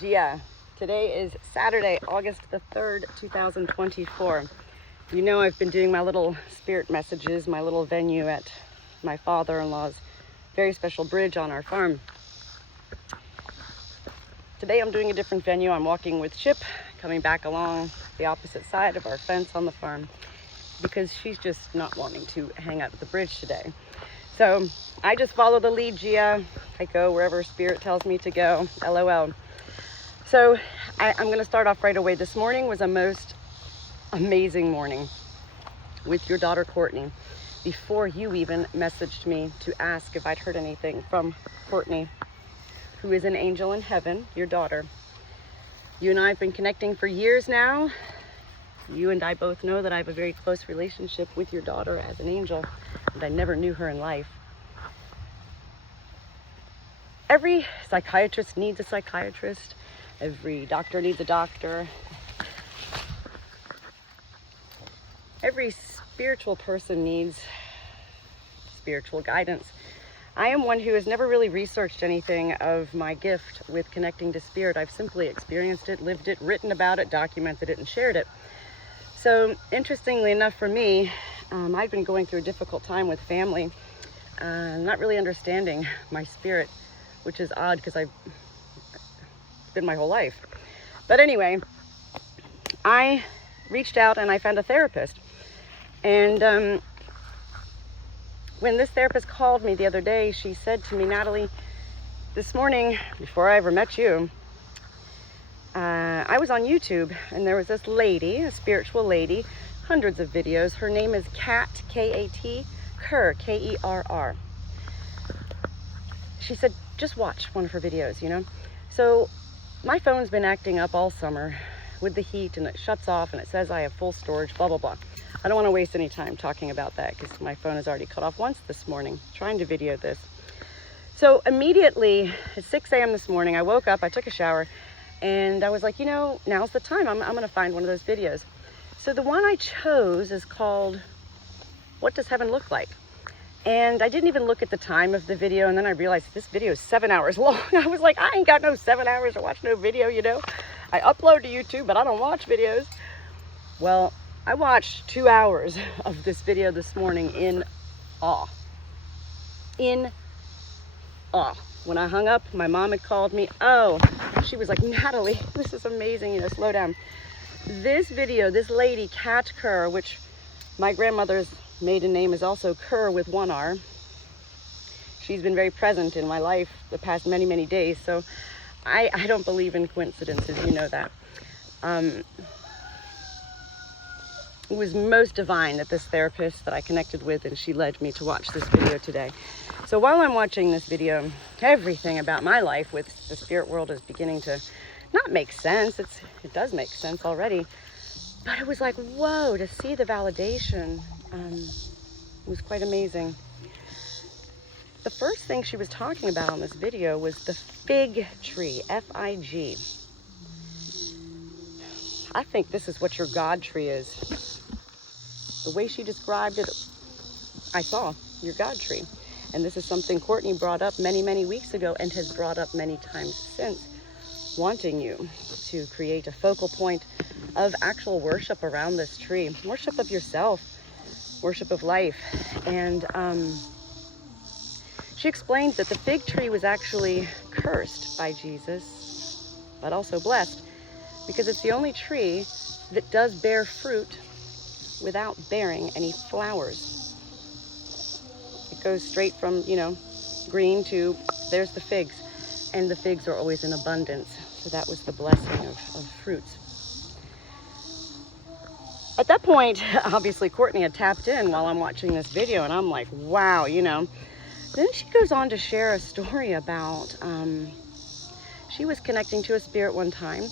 Gia. Today is Saturday, August the 3rd, 2024. You know I've been doing my little spirit messages, my little venue at my father-in-law's very special bridge on our farm. Today I'm doing a different venue. I'm walking with Chip, coming back along the opposite side of our fence on the farm because she's just not wanting to hang out at the bridge today. So I just follow the lead, Gia. I go wherever spirit tells me to go, LOL. So I'm going to start off right away. This morning was a most amazing morning with your daughter, Courtney. Before you even messaged me to ask if I'd heard anything from Courtney, who is an angel in heaven, your daughter. You and I have been connecting for years now. You and I both know that I have a very close relationship with your daughter as an angel, and I never knew her in life. Every psychiatrist needs a psychiatrist. Every doctor needs a doctor. Every spiritual person needs spiritual guidance. I am one who has never really researched anything of my gift with connecting to spirit. I've simply experienced it, lived it, written about it, documented it, and shared it. So interestingly enough for me, I've been going through a difficult time with family, not really understanding my spirit, which is odd because I've been my whole life. But anyway, I reached out and I found a therapist. And when this therapist called me the other day, she said to me, Natalie, this morning, before I ever met you, I was on YouTube and there was this lady, a spiritual lady, hundreds of videos. Her name is Kat, K-A-T, Kerr, K-E-R-R. She said, just watch one of her videos, you know? So my phone's been acting up all summer with the heat, and it shuts off and it says I have full storage, blah, blah, blah. I don't want to waste any time talking about that because my phone has already cut off once this morning trying to video this. So immediately at 6 a.m. this morning, I woke up, I took a shower, and I was like, you know, now's the time. I'm going to find one of those videos. So the one I chose is called, What Does Heaven Look Like? And I didn't even look at the time of the video, and then I realized this video is 7 hours long. I was like, I ain't got no 7 hours to watch no video, you know? I upload to YouTube, but I don't watch videos. Well, I watched 2 hours of this video this morning in awe. In awe. When I hung up, my mom had called me. Oh, she was like, Natalie, this is amazing, you know, slow down. This video, this lady, Kat Kerr, which my grandmother's maiden name is also Kerr with one R. She's been very present in my life the past many, many days. So I don't believe in coincidences, you know that. It was most divine that this therapist that I connected with, and she led me to watch this video today. So while I'm watching this video, everything about my life with the spirit world is beginning to not make sense. It does make sense already. But it was like, whoa, to see the validation. It was quite amazing. The first thing she was talking about on this video was the fig tree, F-I-G. I think this is what your God tree is. The way she described it, I saw your God tree. And this is something Courtney brought up many, many weeks ago and has brought up many times since, wanting you to create a focal point of actual worship around this tree, worship of yourself, worship of life. And she explained that the fig tree was actually cursed by Jesus, but also blessed, because it's the only tree that does bear fruit without bearing any flowers. It goes straight from, you know, green to there's the figs, and the figs are always in abundance. So that was the blessing of fruits. At that point, obviously Courtney had tapped in while I'm watching this video, and I'm like, wow, you know. Then she goes on to share a story about, she was connecting to a spirit one time,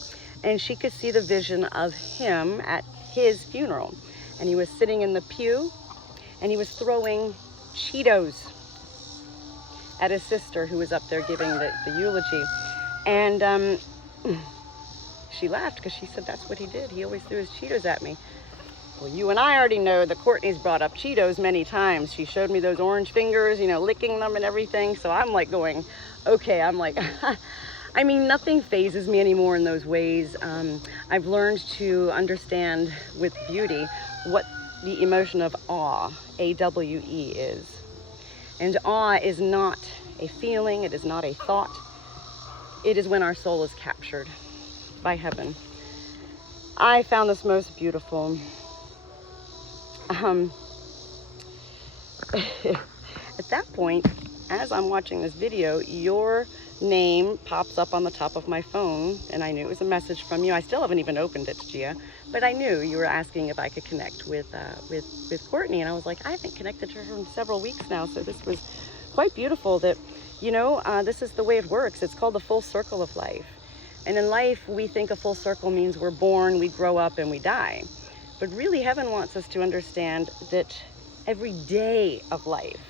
and she could see the vision of him at his funeral. And he was sitting in the pew, and he was throwing Cheetos at his sister who was up there giving the eulogy. And she laughed because she said, that's what he did. He always threw his Cheetos at me. Well, you and I already know that Courtney's brought up Cheetos many times. She showed me those orange fingers, you know, licking them and everything. So I'm like going, okay, I'm like, I mean, nothing phases me anymore in those ways. I've learned to understand with beauty what the emotion of awe, A-W-E, is. And awe is not a feeling, it is not a thought. It is when our soul is captured by heaven. I found this most beautiful. At that point, as I'm watching this video, your name pops up on the top of my phone, and I knew it was a message from you. I still haven't even opened it, Gia, but I knew you were asking if I could connect with Courtney, and I was like, I haven't connected to her in several weeks now, so this was quite beautiful that, you know, this is the way it works. It's called the full circle of life. And in life, we think a full circle means we're born, we grow up, and we die. But really, heaven wants us to understand that every day of life,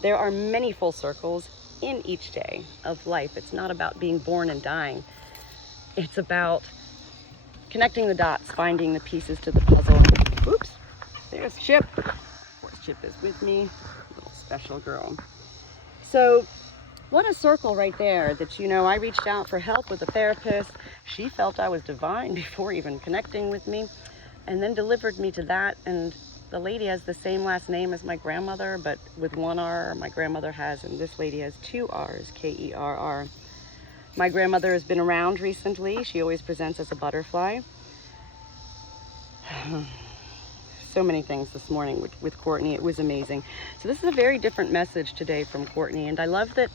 there are many full circles in each day of life. It's not about being born and dying. It's about connecting the dots, finding the pieces to the puzzle. Oops, there's Chip. Of course, Chip is with me, little special girl. So what a circle right there that, you know, I reached out for help with a therapist. She felt I was divine before even connecting with me, and then delivered me to that. And the lady has the same last name as my grandmother, but with one R my grandmother has, and this lady has two R's, K-E-R-R. My grandmother has been around recently. She always presents as a butterfly. So many things this morning with Courtney. It was amazing. So this is a very different message today from Courtney, and I love that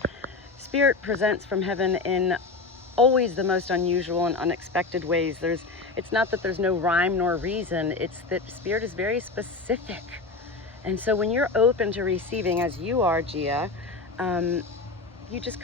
Spirit presents from heaven in always the most unusual and unexpected ways. It's not that there's no rhyme nor reason, it's that Spirit is very specific. And so when you're open to receiving, as you are, Gia, you just